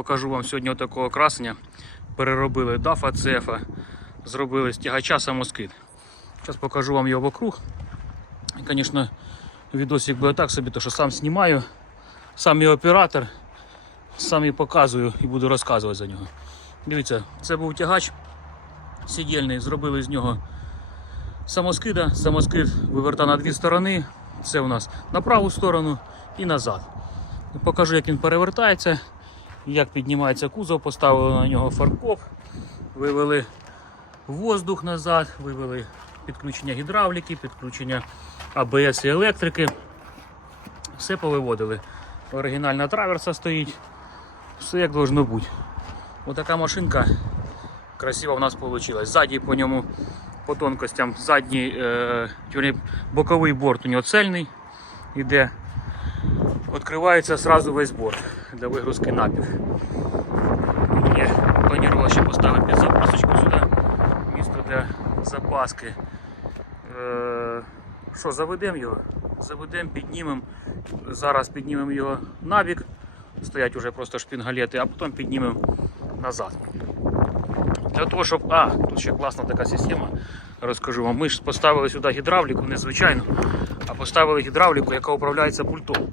покажу вам сьогодні такого красення. Переробили дафа цефа, зробили з тягача самоскид. Зараз покажу вам його вокруг. І, Звісно, відосик буде так собі, то що сам знімаю, сам і оператор, сам і показую і буду розказувати за нього. Дивіться, це був тягач сидільний, зробили з нього самоскида. Самоскид виверта на дві сторони. Це у нас на праву сторону і назад. Покажу, як він перевертається, як піднімається кузов, поставили на нього фаркоп, вивели воздух назад, вивели підключення гідравліки, підключення АБС і електрики. Все повиводили. Оригінальна траверса стоїть. Все як должно бути. Отака машинка красива в нас вийшла. Ззаді по ньому по тонкостям задній е, боковий борт у нього цельний іде. Відкривається сразу весь борт для вигрузки напів. Мені планувало ще поставити під запасочку сюди місто для запаски. Е, що, заведемо його? Заведемо, піднімемо. Зараз піднімемо його набік. Стоять уже просто шпінгалети, а потім піднімемо назад. Для того, щоб. А, тут ще класна така система. Розкажу вам. Ми ж поставили сюди гідравліку, не звичайну, а поставили гідравліку, яка управляється пультом.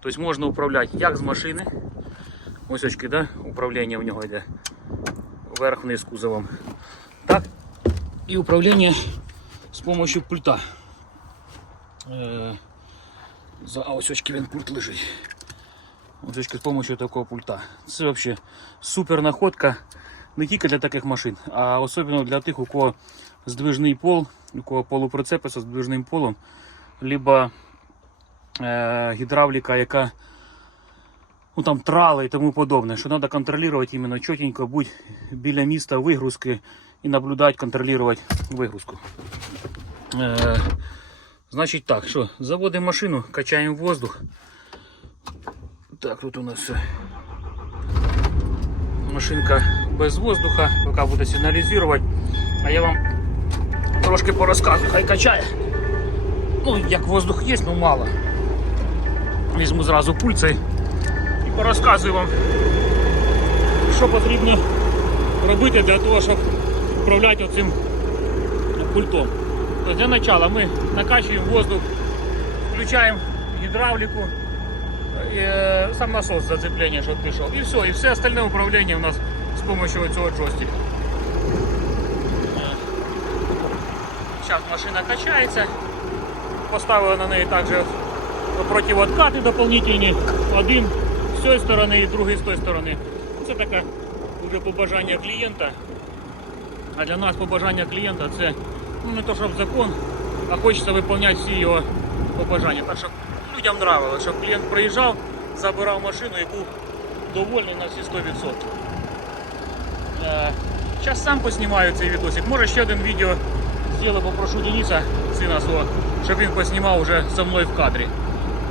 Тобто можна управляти як з машини. Ось очки, да? управління в нього йде вверх вниз кузовом. Так. І управління з допомогою пульта. Е, за, ось очки він пульт лежить. Ось очки з допомогою такого пульта. Це взагалі супер находка не тільки для таких машин, а особливо для тих, у кого здвижний пол, у кого полуприцепи з здвижним полом, либо е, гідравліка, яка ну, там трали і тому подобне, що треба контролювати іменно чотенько, будь біля міста вигрузки і наблюдати, контролювати вигрузку. Е, значить так, що, заводимо машину, качаємо воздух. Так, тут у нас все. Машинка без воздуха, поки буде сигналізувати. А я вам трошки порозказую, хай качає. Ну, як воздух є, ну мало. Візьму зразу пульцей і порозказую вам, що потрібно робити для того, щоб управляти оцим пультом. Тобто для начала ми накачуємо воздух, включаємо гідравліку, е, сам насос зацеплення, щоб пішов. І все, і все остальне управління у нас з допомогою цього джойстика. Зараз машина качається. Поставили на неї також противоткати дополнительні. Один з цієї сторони і другий з тої сторони. Це таке вже побажання клієнта. А для нас побажання клієнта це ну, не то, щоб закон, а хочеться виконувати всі його побажання. Так щоб людям нравилось, щоб клієнт приїжджав, забирав машину і був довольний на всі 100%. Зараз сам поснімаю цей відосик. Може ще один відео зроблю, попрошу Дениса, сина свого, щоб він поснімав вже зі мною в кадрі.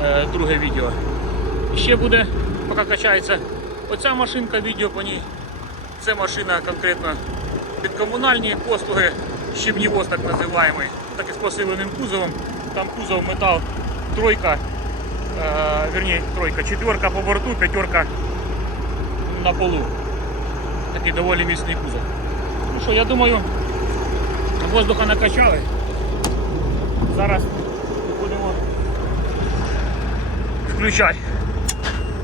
Е, друге відео. Ще буде, поки качається оця машинка, відео по ній. Це машина конкретно під комунальні послуги, щебнівоз так називаємий, так і з посиленим кузовом. Там кузов метал тройка, е, верні, тройка, четверка по борту, п'ятерка на полу. Такий доволі міцний кузов. Ну що, я думаю, воздуха накачали. Зараз будемо включати.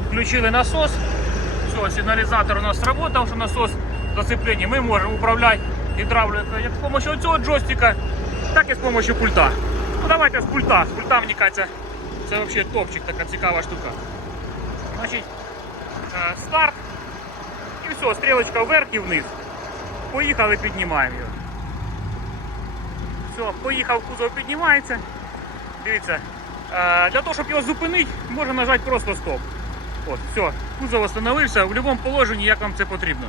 Включили насос. Все, сигналізатор у нас сработав, що насос зацеплення. Ми можемо управляти гідравлікою як з допомогою цього джойстика, так і з допомогою пульта. Ну давайте з пульта. З пульта, мені кажеться, це взагалі топчик, така цікава штука. Значить, е, старт. І все, стрілочка вверх і вниз. Поїхали, піднімаємо його. Все, поїхав, кузов піднімається. Дивіться. Е, Для того, щоб його зупинити, можна нажати просто стоп. От, все, кузов остановився в будь-якому положенні, як вам це потрібно.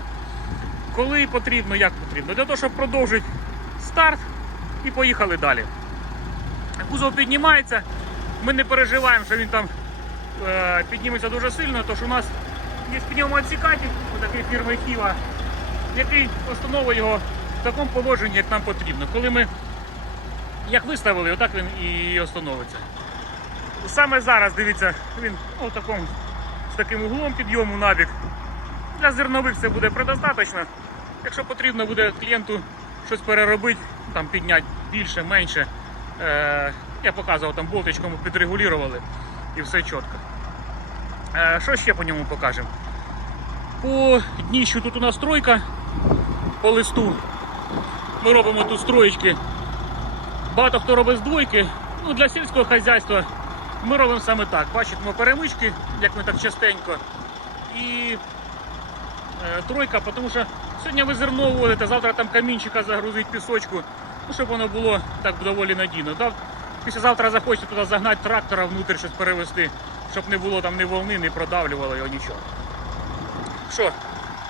Коли потрібно, як потрібно. Для того, щоб продовжити старт і поїхали далі. Кузов піднімається, ми не переживаємо, що він там е, підніметься дуже сильно, тому що у нас є пневмоотсікатель, такий фірми Ківа, який встановить його в такому положенні, як нам потрібно. Коли ми як виставили, отак він і встановиться. Саме зараз, дивіться, він ну, в такому, з таким углом підйому набік. Для зернових це буде предостаточно. Якщо потрібно буде клієнту щось переробити, там підняти більше, менше. Е, я показував там болтичком підрегулювали і все чітко. Е, що ще по ньому покажемо? По дніщу тут у нас стройка по листу. Ми робимо тут строєчки. Багато хто робить з двойки. Ну, для сільського хазяйства ми робимо саме так. Бачимо перемички, як ми так частенько. І е, тройка, тому що сьогодні ви зерно вводите, завтра там камінчика загрузить пісочку, ну, щоб воно було так доволі надійно. Да? Післязавтра захочете туди загнати трактора внутрі щось перевезти, щоб не було там ні волни, не продавлювало його нічого. Що?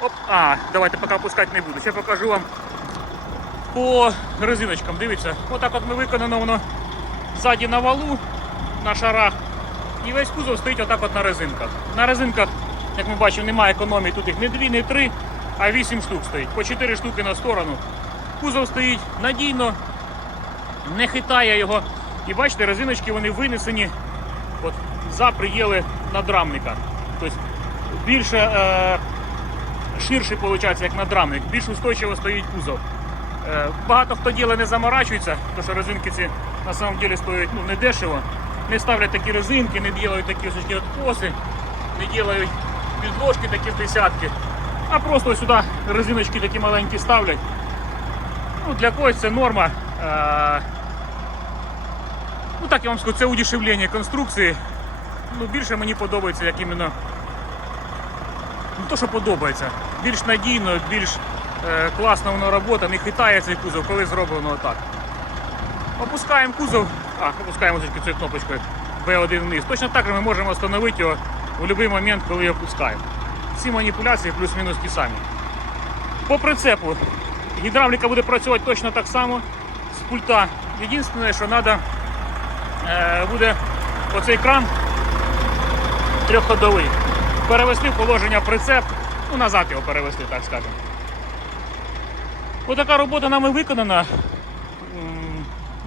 Оп, а, давайте поки пускати не буду. Ще покажу вам по резиночкам. Дивіться, отак от ми виконано воно ззаді на валу, на шарах. І весь кузов стоїть отак от на резинках. На резинках, як ми бачимо, немає економії. Тут їх не дві, не три, а вісім штук стоїть. По чотири штуки на сторону. Кузов стоїть надійно, не хитає його. І бачите, резиночки вони винесені от, за приєли надрамника. Тобто більше е, ширший, виходить, як надрамник, більш устойчиво стоїть кузов. Е, Багато хто діле не заморачується, тому що резинки ці на самом деле стоять ну, не дешево. Не ставлять такі резинки, не роблять такі ось такі от коси, не роблять підложки такі в десятки. А просто сюди резиночки такі маленькі ставлять. Ну, для когось це норма. Е, Ну так я вам скажу, це удешевлення конструкції. Ну, більше мені подобається, як іменно. Не то, що подобається. Більш надійно, більш е, класно воно робота, не хитає цей кузов, коли зроблено отак. Опускаємо кузов, а, опускаємо тільки цією кнопочкою B1 вниз. Точно так же ми можемо встановити його в будь-який момент, коли його опускаємо. Ці маніпуляції плюс-мінус ті самі. По прицепу гідравліка буде працювати точно так само з пульта. Єдине, що треба буде оцей кран трьохходовий. Перевести в положення прицеп, ну назад його перевести, так скажемо. Отака робота нами виконана.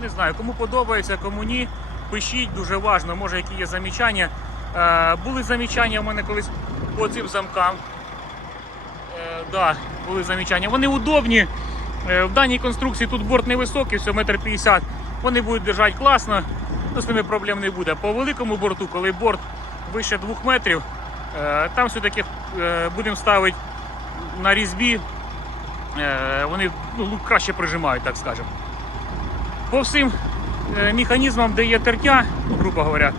Не знаю, кому подобається, кому ні. Пишіть, дуже важливо, може які є замічання. Е, були замічання в мене колись по цим замкам. Е, да, були замічання. Вони удобні. Е, в даній конструкції тут борт невисокий, все метр п'ятдесят. Вони будуть держати класно, ну, з ними проблем не буде. По великому борту, коли борт вище 2 метрів, е, там все-таки е, будемо ставити на різьбі. Е, вони ну, краще прижимають, так скажемо. По всім е, механізмам, де є тертя, грубо говоря,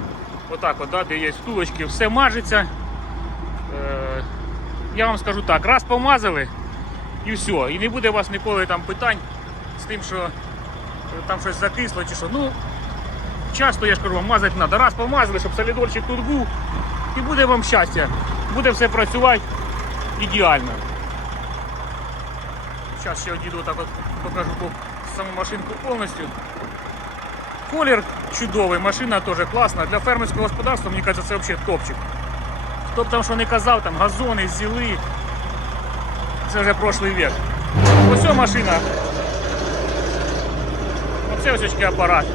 отак, от, да, де є втулочки, все мажеться. Е, я вам скажу так, раз помазали і все. І не буде у вас ніколи там питань з тим, що е, там щось закисло чи що. Ну, часто я ж кажу, вам мазати треба. Раз помазали, щоб солідольчик тут був, і буде вам щастя. Буде все працювати ідеально. Зараз ще одійду так от покажу по- саму машинку повністю. Колір чудовий, машина теж класна. Для фермерського господарства, мені кажеться, це взагалі топчик. Хто б там що не казав, там газони, зіли. Це вже прошлий век. Ось машина. Оце ось очки апарат.